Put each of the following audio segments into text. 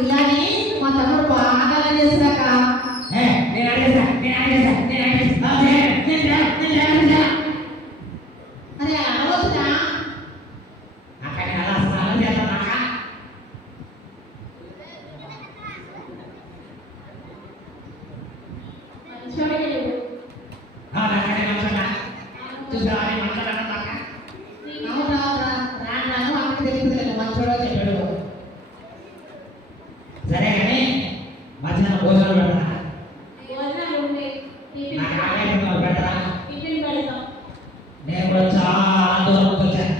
ఇలానే మా తమ్ముడు బాగా చేసాక అరే అనవద్దా సరే కానీ మధ్యాహ్నం భోజనాలు పెడతా పెట్టరా నేను కూడా చాలా దూరం వచ్చాను.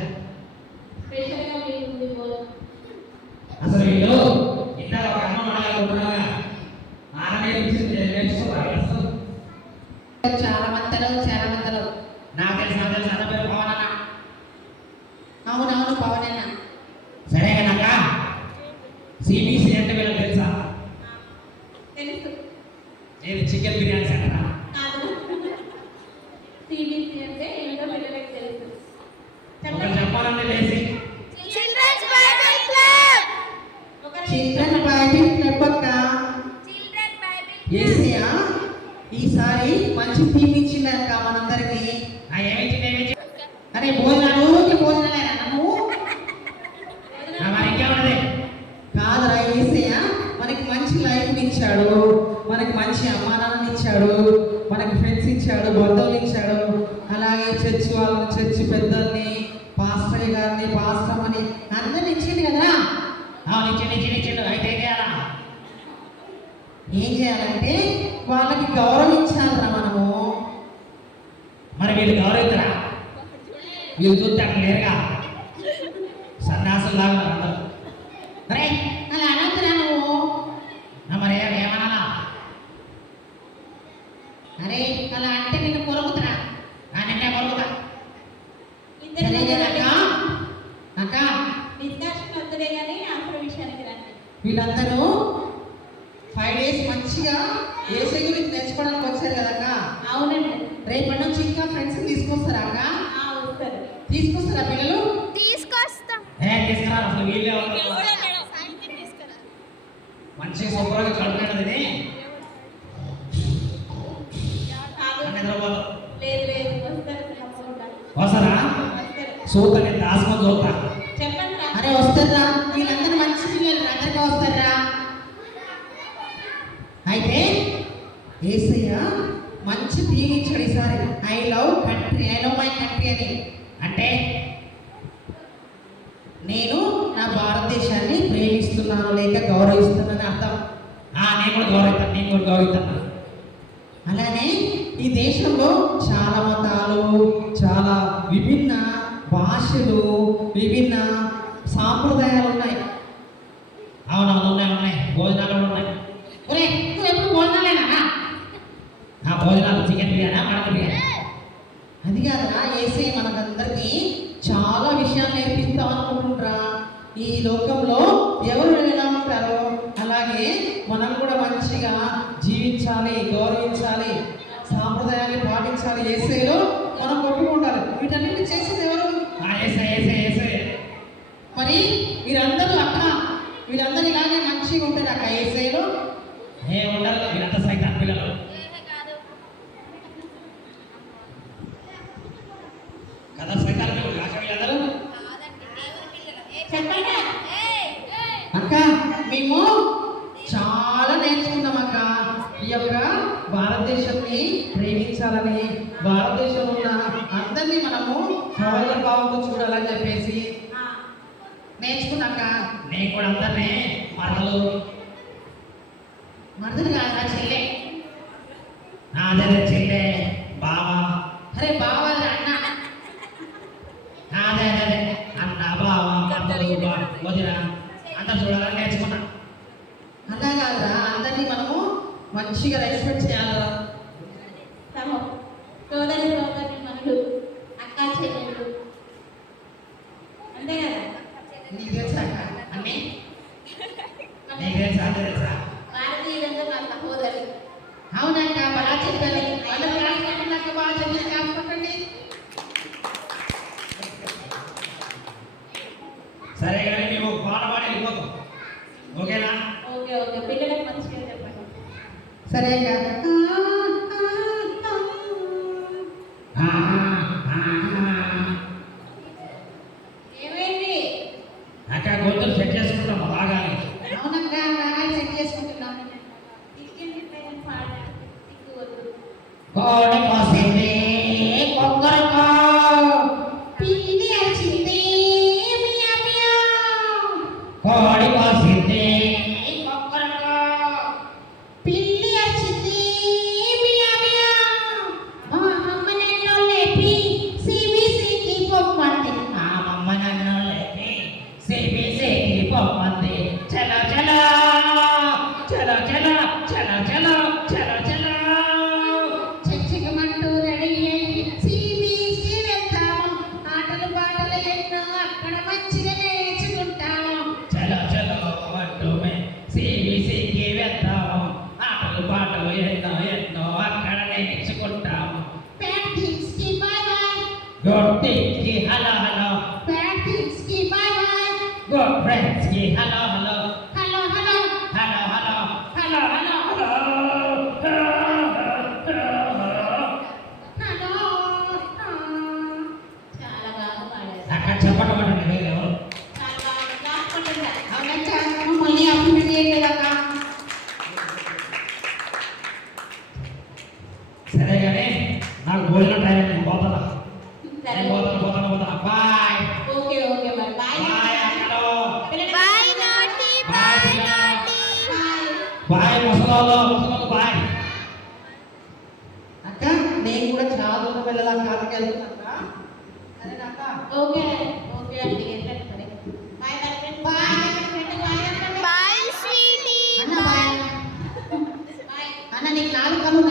అసలు వీళ్ళు ఇంటర్ ఒక అన్నం అడగాలనుకుంటున్నాగా నేర్చుకోవాలి. చాలా మంతలు నాకు తెలిసిన అన్న పేరు పవన్ అన్న. అవునవును పవన్ అన్న. సరే కనుక సిబిసి అంటే వీళ్ళకి తెలుసా? తెలుసు. ఏది చికెన్ బిర్యానీ సెంటరా? సిబిసి అంటే ఏంటో పిల్లలకి తెలుసు. చెప్పాలంటే లేచి children's Bible club. Children Bible club అక్క. చిల్డ్రన్ బైబిల్ ఏసయ్యా ఈసారి మంచి థీమ్ ఇచ్చిందక్క మనందరికి. అరే భోజనాలేనా నువ్వు? మరి ఇంకేమన్నది? కాదురా ఏసయ్య మనకి మంచి లైఫ్ ఇచ్చాడు, మనకి మంచి అమ్మానాన్ని ఇచ్చాడు, మనకి ఫ్రెండ్స్ ఇచ్చాడు, బంధువులు ఇచ్చాడు, అలాగే చర్చి వాళ్ళని, చర్చి పెద్దల్ని, పాస్టర్ గారిని, పాస్టర్ అని అందరిని ఇచ్చింది కదా. ఇచ్చిండు. అయితే ఏం చేయాలంటే వాళ్ళకి గౌరవించాలరా మనము. మరి వీళ్ళు గౌరవిస్తారా? వీళ్ళు చూస్తే అక్కడ లేరుగా, సన్యాసులు లాగా అందరూ. అరే అలా అనొద్దురా నువ్వు. మరి ఏమన్నా? అరే అలా అంటే నిన్ను కొరుకుతురా. నిన్నే కొడుకుతా. సరేనా అక్క? డిస్కషన్ వద్దలే కానీ అసలు విషయానికి రండి. వీళ్ళందరూ 5 days మంచిగా ఏసై గురించి నేర్చుకోవడానికి వచ్చారు కదక్క. అవునండి. రేపటి నుంచి ఇంకా ఫ్రెండ్స్ తీసుకొస్తారా అక్క? వస్తారు. తీసుకొస్తారా పిల్లలు? తీసుకొస్తాం. తీసుకురా. అసలు వీళ్ళే మంచి శుభ్రంగా కడుపునది లేదు వస్తారు. వస్తారా? చూస్తా, నేను దాసుకొని చూస్తా. చెప్పండి రా. అరే వస్తారా? వీళ్ళందరూ మంచి పిల్లలు అందరికీ వస్తారా? అయితే ఏసయ్య మంచి థీమ్ ఇచ్చాడు ఈసారి. ఐ లవ్ మై కంట్రీ అని. అంటే నేను నా భారతదేశాన్ని ప్రేమిస్తున్నాను లేక గౌరవిస్తున్నాను అర్థం. నేను కూడా గౌరవిస్తాను. అలానే ఈ దేశంలో చాలా మతాలు, చాలా విభిన్న భాషలు, విభిన్న సాంప్రదాయాలు ఉన్నాయి. అవునవును, ఉన్నాయి. భోజనాలు కూడా ఉన్నాయి. ఒరే నువ్వు ఎప్పుడు భోజనాలేనా? భోజనాలు చికెన్ బిర్యానా, మటన్ బిర్యానీ? అది కాదురా, ఏసై మనకందరికీ చాలా విషయాలు నేర్పిస్తాం అనుకుంటుంటారా. ఈ లోకంలో ఎవరు ఎలా ఉంటారో అలాగే మనం కూడా మంచిగా జీవించాలి, గౌరవించాలి, సాంప్రదాయాన్ని పాటించాలి. ఏసైలో మనం కొట్టుకుంటారు. వీటన్నిటి చేసేది ఎవరు? మరి వీరందరూ అక్క, వీరందరూ ఇలాగే మంచిగా ఉంటారు అక్క ఏసైలో. ఉండరు, వీళ్ళంతా సైతాన్ పిల్లలు. కదా సైతాన్ పిల్లలు కాక వీళ్ళందరూ. చెప్పండి అక్క మేము చాలా నేర్చుకున్నాం అక్క. ఈ యొక్క భారతదేశాన్ని ప్రేమించాలని, భారతదేశంలో ఉన్న అందరినీ మనము సహోదర భావంతో చూడాలని చెప్పేసి నేర్చుకున్నాక. నేను కూడా అందరినీ మరదలు కాదా చెల్లె? అదే చెల్లె, బావ. అరే బావ అన్న. అదే అన్న, బావ, మరదలు, వదిన అంతా చూడాలని నేర్చుకున్నా. అలా కాదురా, అందరినీ మనము మంచిగా రెస్పెక్ట్ చేయాలరా. సోదరి మనులు, అక్క చెల్లెళ్ళు, అంతే కదా. నీకు తెలుసాక అన్నీ? నీకు తెలుసా? భారతీయులందరూ నా సహోదరి. అవునక్క, బాగా చెప్పారు. అందరూ రాసుకుంటున్నాక బాగా చెప్పి రాసుకుంటండి. సరే కానీ మేము పాట పాడి వెళ్ళిపోతాం ఓకేనా ఓకే ఓకే పిల్లలకు మంచిగా చెప్పండి. సరే అక్క. ఆ, ఆ, ఆ. ఏమైంది? అక్క గొంతులు సెట్ చేసుకుంటాం బాగానే అవునక్క బాగా సెట్ చేసుకుంటున్నాను. ఇంకేంటి పైన పాట దిక్కువద్దు. కోడి కోసింది కొక్కరకో పిల్లి వచ్చింది మియా మియా. కోడి కోసింది కొక్కరకో పిల్లి వచ్చింది మియా మియా. మా అమ్మ నన్ను లేపి సిబిసికి పొమ్మంది. ఆ అమ్మ నన్ను లేపి సిబిసికి పొమ్మంది చలో చలో చలో చలో చలో చలో చలో చలో చచ్చికమంటూ రెడీ అయ్యి సిబిసి వెళ్తాము. ఆటలు పాటలు ఎన్నో అక్కడ మంచిగా నేర్చుకుంటాము. చలో చలో అంటూ సిబిసికి వెళ్తాము ఆటలు పాటలు ఎన్నో ఎన్నో అక్కడ నేర్చుకుంటాము ప్రాక్టీస్ కి బై బై. గుడ్ థింగ్స్ కి హలో హలో ప్రాక్టీస్ కి బై బై. గుడ్ ఫ్రెండ్స్ కి hello hello hello hello hello hello hello hello hello hello. చాలా బాగా పాడారు. అక్కడ చెప్పడం అంటే ఎవరు చాలా బాగా రాసుకుంటున్నారు. అవునక్క మమ్మల్ని అభివృద్ధి చేయలేదక్క. సరే కానీ నాకు భోజనం టైం నేను పోతాను సరే నేను పోతాను బాయ్ ఓకే ఓకే మరి బాయ్ బాయ్ అక్కడో Bye, naughty. Bye, naughty. Bye. Bye ముసలోళ్ళు బాయ్ అక్క నేను కూడా చాలా దూరం వెళ్ళాలి కాళ్ళకి వెళ్తున్నాక. సరేనక్క. ఓకే ఓకే అండి వెళ్ళండి మరి. Bye bye bye bye Bye, sweetie. అన్న బాయ్. బాయ్. అన్న నీకు 4 కళ్ళు